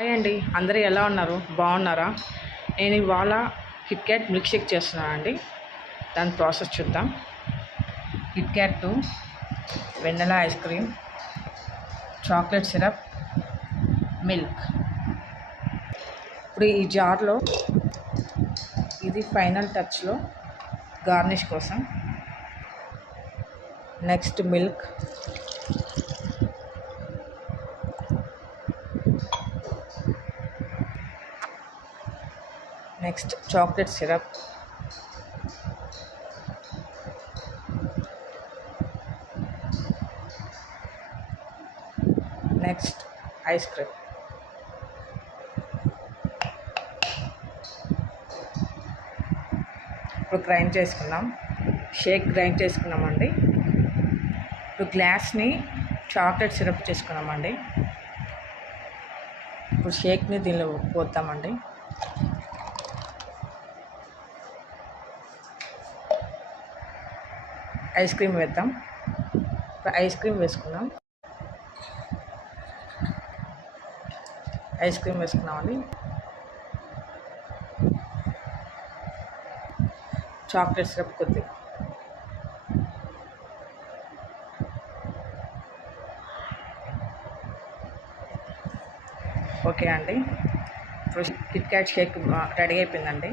హాయ్ అండి, అందరూ ఎలా ఉన్నారు? బాగున్నారా? నేను ఇవాళ కిట్క్యాట్ మిల్క్ షేక్ చేస్తున్నానండి. దాని ప్రాసెస్ చూద్దాం. KitKat vanilla ice cream, chocolate syrup, milk. ఇప్పుడు ఈ జార్లో ఇది ఫైనల్ టచ్లో గార్నిష్ కోసం. Next milk, next chocolate syrup, next ice cream. ఇప్పుడు గ్రైండ్ చేసుకుందాం. షేక్ గ్రైండ్ చేసుకున్నామండి. ఇప్పుడు గ్లాస్ని చాక్లెట్ సిరప్ చేసుకున్నామండి. ఇప్పుడు షేక్ని దీనిలో పోద్దామండి. ఐస్ క్రీమ్ వేద్దాం. ఇప్పుడు ఐస్ క్రీమ్ వేసుకున్నాం. ఐస్ క్రీమ్ వేసుకున్నామండి. చాక్లెట్ సిరప్ కొద్దిగా, ఓకే అండి. ఇప్పుడు కిట్క్యాట్ షేక్ రెడీ అయిపోయిందండి.